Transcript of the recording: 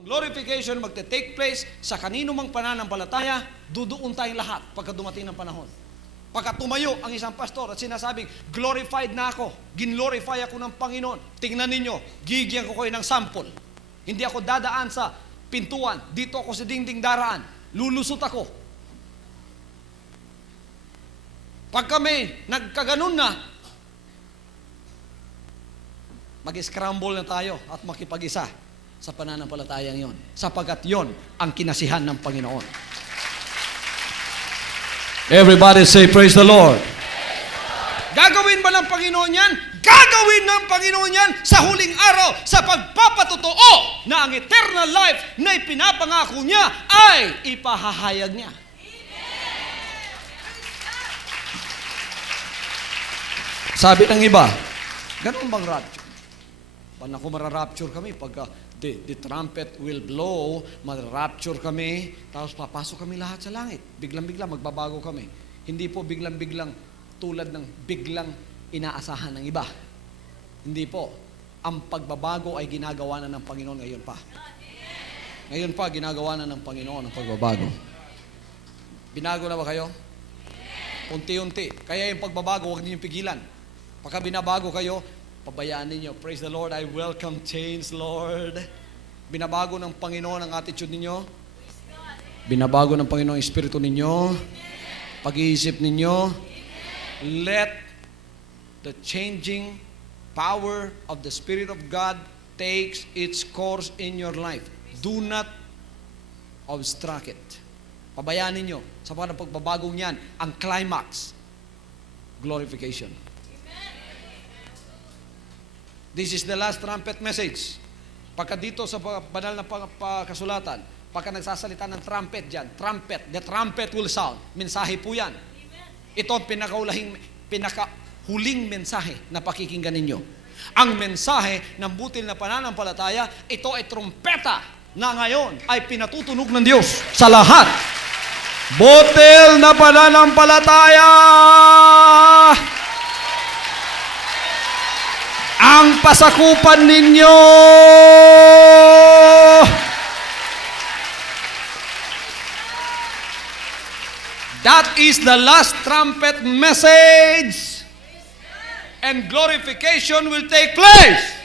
Ang glorification magte-take place sa kanino mang pananampalataya, dudoon tayong lahat pagka dumating ng panahon. Pagka tumayo ang isang pastor at sinasabing, glorified na ako, ginlorify ako ng Panginoon. Tingnan ninyo, gigyan ko kayo ng sample. Hindi ako dadaan sa pintuan, dito ako sa dingding daraan, lulusot ako. Pag kami nagkaganon na, mag-scramble na tayo at makipag-isa sa pananampalatayang yon. Sapagkat yon ang kinasihan ng Panginoon. Everybody say, praise the Lord. Gagawin ba ng Panginoon yan? Gagawin ng Panginoon yan sa huling araw sa pagpapatotoo na ang eternal life na ipinapangako niya ay ipahahayag niya. Sabi ng iba, ganun bang rapture? Paano ako mararapture kami pagka the trumpet will blow, mararapture kami, tapos papasok kami lahat sa langit. Biglang-biglang magbabago kami. Hindi po biglang-biglang tulad ng biglang inaasahan ng iba. Hindi po. Ang pagbabago ay ginagawa na ng Panginoon ngayon pa. Ngayon pa, ginagawa na ng Panginoon ang pagbabago. Binago na ba kayo? Unti-unti. Kaya yung pagbabago, huwag niyo pigilan. Pagka binabago kayo, pabayaan ninyo. Praise the Lord, I welcome change, Lord. Binabago ng Panginoon ang attitude ninyo. Binabago ng Panginoon ang espiritu ninyo. Pag-iisip ninyo. Let the changing power of the Spirit of God takes its course in your life. Do not obstruct it. Pabayaan ninyo. Sa mga pagbabagong yan, ang climax, glorification. This is the last trumpet message. Pagka dito sa banal na kasulatan, pagka nagsasalita ng trumpet dyan, trumpet, the trumpet will sound. Mensahe po yan. Ito ang pinakahuling mensahe na pakikinggan ninyo. Ang mensahe ng butil na pananampalataya, ito ay trumpeta na ngayon ay pinatutunog ng Diyos sa lahat. Butil na pananampalataya! Ang pasakupan ninyo that is the last trumpet message and glorification will take place.